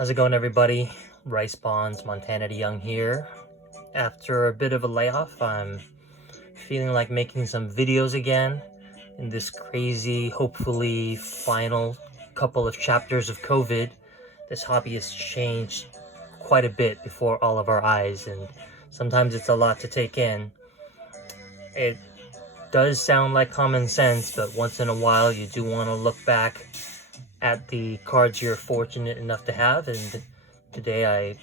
How's it going, everybody? Rice Bonds, Montana Young here. After a bit of a layoff, I'm feeling like making some videos again in this crazy, hopefully final couple of chapters of COVID. This hobby has changed quite a bit before all of our eyes, and sometimes it's a lot to take in. It does sound like common sense, but once in a while you do want to look back at the cards you're fortunate enough to have, and today I,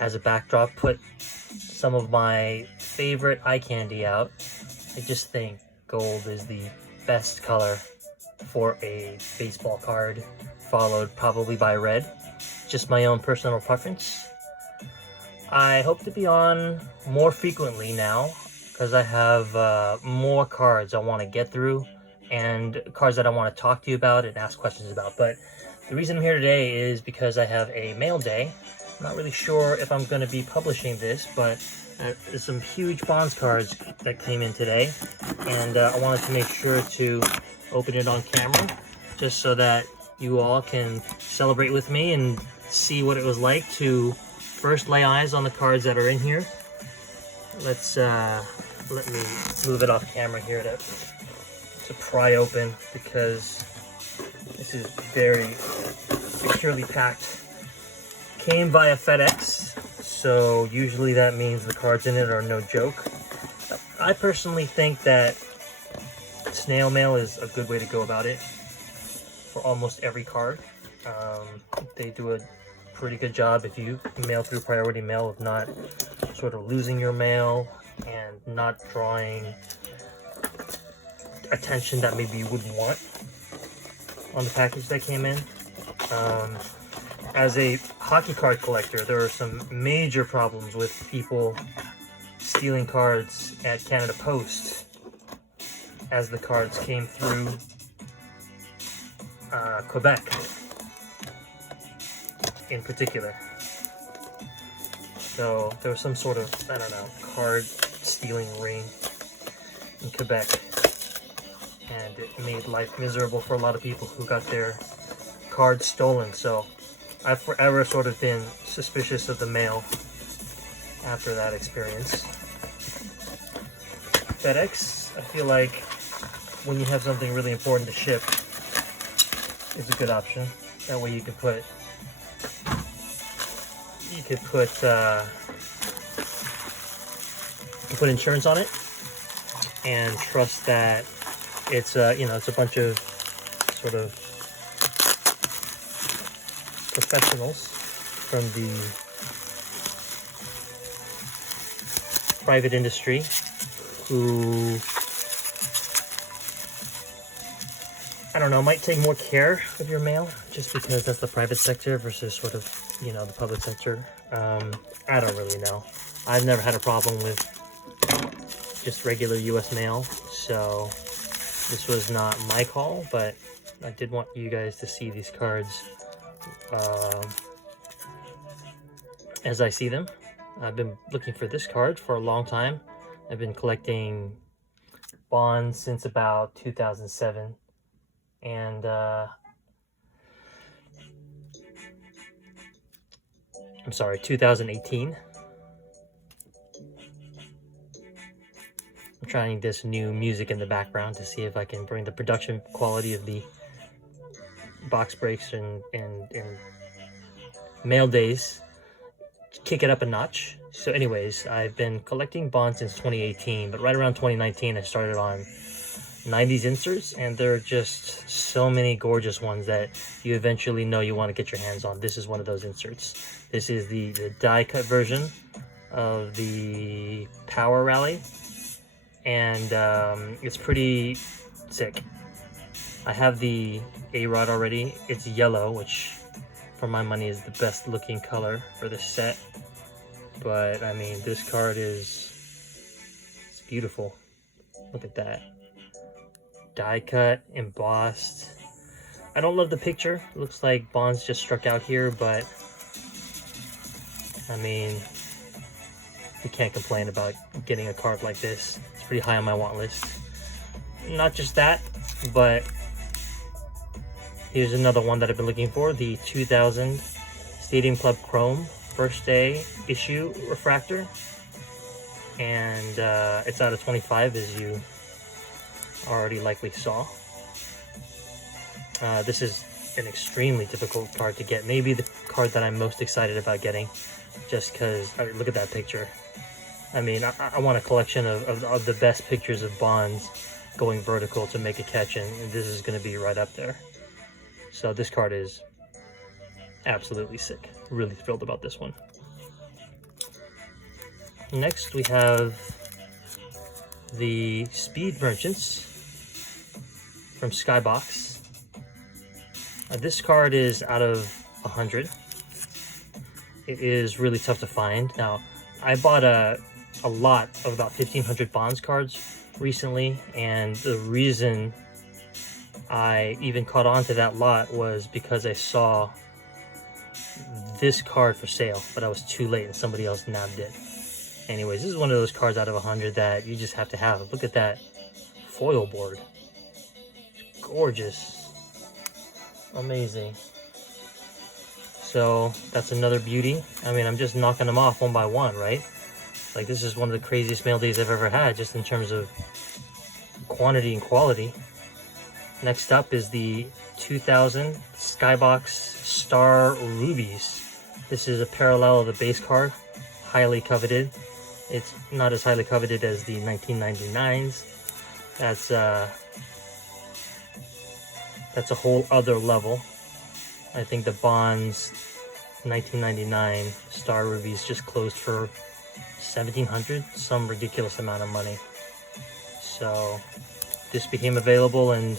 as a backdrop, put some of my favorite eye candy out. I just think gold is the best color for a baseball card, followed probably by red. Just my own personal preference. I hope to be on more frequently now because I have more cards I want to get through and cards that I want to talk to you about and ask questions about. But the reason I'm here today is because I have a mail day. I'm not really sure if I'm going to be publishing this, but there's some huge Bonds cards that came in today, and I wanted to make sure to open it on camera just so that you all can celebrate with me and see what it was like to first lay eyes on the cards that are in here. Let me move it off camera here to pry open, because this is very securely packed. Came via FedEx, so usually that means the cards in it are no joke. I personally think that snail mail is a good way to go about it for almost every card. They do a pretty good job if you mail through priority mail of not sort of losing your mail and not drawing attention that maybe you wouldn't want on the package that came in. As a hockey card collector, there are some major problems with people stealing cards at Canada Post as the cards came through Quebec in particular. So there was some sort of, I don't know, card stealing ring in Quebec, and it made life miserable for a lot of people who got their cards stolen. So I've forever sort of been suspicious of the mail after that experience. FedEx, I feel like when you have something really important to ship, is a good option. That way you could put insurance on it and trust that it's it's a bunch of sort of professionals from the private industry who, I don't know, might take more care of your mail just because that's the private sector versus sort of, the public sector. I don't really know. I've never had a problem with just regular US mail, so this was not my call, but I did want you guys to see these cards as I see them. I've been looking for this card for a long time. I've been collecting Bonds since about 2007, and I'm sorry, 2018. I'm trying this new music in the background to see if I can bring the production quality of the box breaks and mail days, kick it up a notch. So anyways, I've been collecting Bonds since 2018, but right around 2019 I started on 90s inserts, and there are just so many gorgeous ones that you eventually know you want to get your hands on. This is one of those inserts. This is the die cut version of the Power Rally, and it's pretty sick. I have the A-Rod already. It's yellow, which for my money is the best looking color for this set. But I mean, this card it's beautiful. Look at that. Die cut, embossed. I don't love the picture. It looks like Bonds just struck out here, but I mean, you can't complain about getting a card like this. It's pretty high on my want list. Not just that, but here's another one that I've been looking for, the 2000 Stadium Club Chrome first day issue refractor, and it's out of 25, as you already likely saw. This is an extremely difficult card to get, maybe the card that I'm most excited about getting, just because, I mean, look at that picture. I mean, I want a collection of the best pictures of Bonds going vertical to make a catch, and this is going to be right up there. So this card is absolutely sick. Really thrilled about this one. Next we have the Speed Merchants from Skybox. This card is out of 100. It is really tough to find. Now, I bought a lot of about 1,500 Bonds cards recently, and the reason I even caught on to that lot was because I saw this card for sale, but I was too late and somebody else nabbed it. Anyways, this is one of those cards out of 100 that you just have to have. Look at that foil board. It's gorgeous. Amazing. So that's another beauty. I mean, I'm just knocking them off one by one, right? Like, this is one of the craziest Maildays I've ever had, just in terms of quantity and quality. Next up is the 2000 Skybox Star Rubies. This is a parallel of the base card, highly coveted. It's not as highly coveted as the 1999s. That's a whole other level. I think the Bonds 1999 Star Rubies just closed for $1,700, some ridiculous amount of money. So this became available, and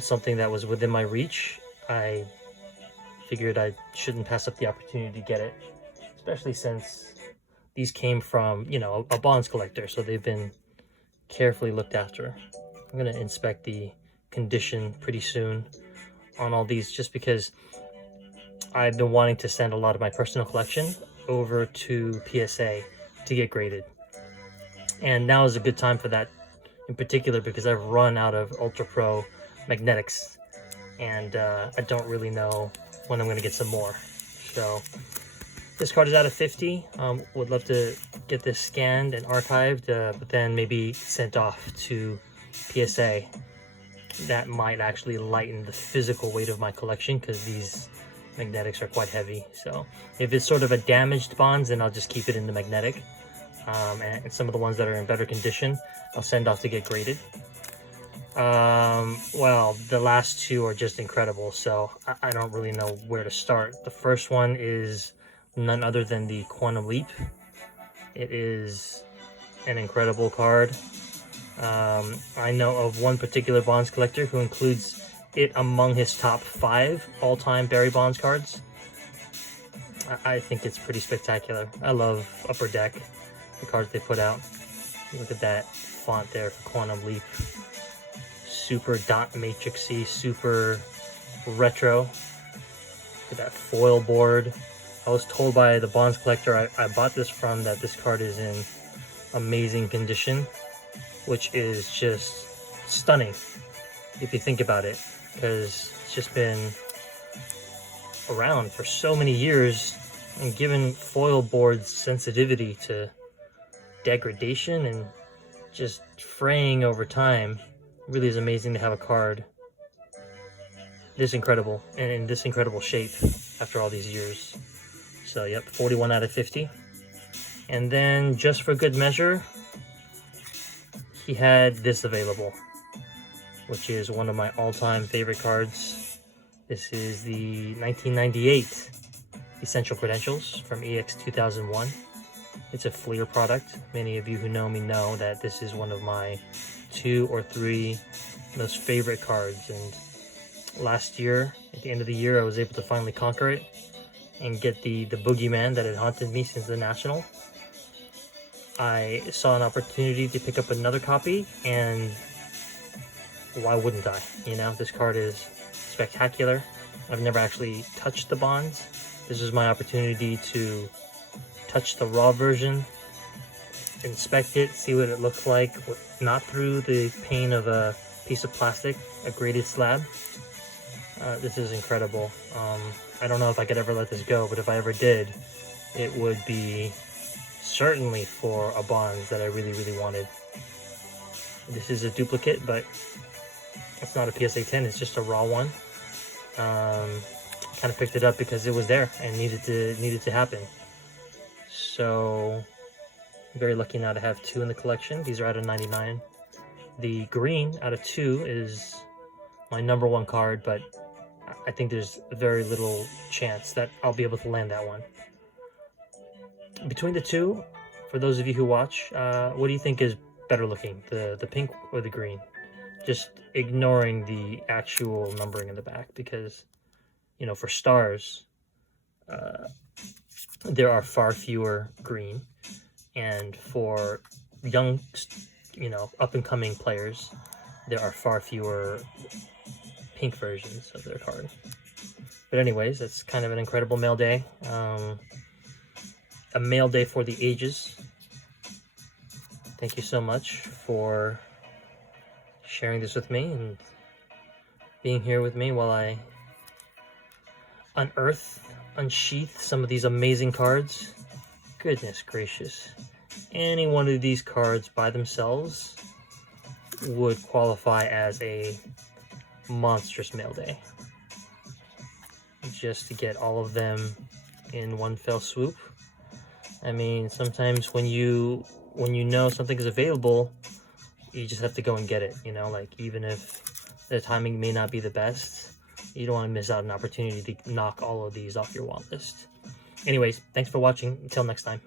something that was within my reach. I figured I shouldn't pass up the opportunity to get it, especially since these came from, you know, a Bonds collector, so they've been carefully looked after. I'm going to inspect the condition pretty soon on all these, just because I've been wanting to send a lot of my personal collection over to PSA to get graded, and now is a good time for that in particular, because I've run out of Ultra Pro magnetics, and I don't really know when I'm going to get some more. So this card is out of 50. Would love to get this scanned and archived, but then maybe sent off to PSA. That might actually lighten the physical weight of my collection, because these magnetics are quite heavy. So if it's sort of a damaged Bonds, then I'll just keep it in the magnetic, and some of the ones that are in better condition I'll send off to get graded. Well, the last two are just incredible, so I don't really know where to start. The first one is none other than the Quantum Leap. It is an incredible card. I know of one particular Bonds collector who includes it among his top 5 all-time Barry Bonds cards. I think it's pretty spectacular. I love Upper Deck, the cards they put out. Look at that font there for Quantum Leap. Super dot matrixy, super retro. Look at that foil board. I was told by the Bonds collector I bought this from that this card is in amazing condition, which is just stunning if you think about it, because it's just been around for so many years, and given foil board's sensitivity to degradation and just fraying over time, it really is amazing to have a card this incredible and in this incredible shape after all these years. So yep, 41 out of 50. And then just for good measure, he had this available, which is one of my all-time favorite cards. This is the 1998 Essential Credentials from EX 2001. It's a Fleer product. Many of you who know me know that this is one of my 2 or 3 most favorite cards, and last year, at the end of the year, I was able to finally conquer it and get the boogeyman that had haunted me since the National. I saw an opportunity to pick up another copy, and why wouldn't I? You know, this card is spectacular. I've never actually touched the Bonds. This is my opportunity to touch the raw version, inspect it, see what it looks like, not through the pane of a piece of plastic, a graded slab. This is incredible. I don't know if I could ever let this go, but if I ever did, it would be certainly for a Bonds that I really, really wanted. This is a duplicate, but it's not a PSA 10, it's just a raw one. Kind of picked it up because it was there and needed to happen. So I'm very lucky now to have 2 in the collection. These are out of 99. The green out of 2 is my #1 card, but I think there's very little chance that I'll be able to land that one. Between the two, for those of you who watch, what do you think is better looking, the pink or the green? Just ignoring the actual numbering in the back, because, you know, for stars, there are far fewer green, and for young, you know, up-and-coming players, there are far fewer pink versions of their card. But anyways, it's kind of an incredible mail day. A mail day for the ages. Thank you so much for sharing this with me and being here with me while I unsheath some of these amazing cards. Goodness gracious. Any one of these cards by themselves would qualify as a monstrous mail day. Just to get all of them in one fell swoop. I mean, sometimes when you know something is available, you just have to go and get it, you know, like even if the timing may not be the best, you don't want to miss out an opportunity to knock all of these off your want list. Anyways, thanks for watching. Until next time.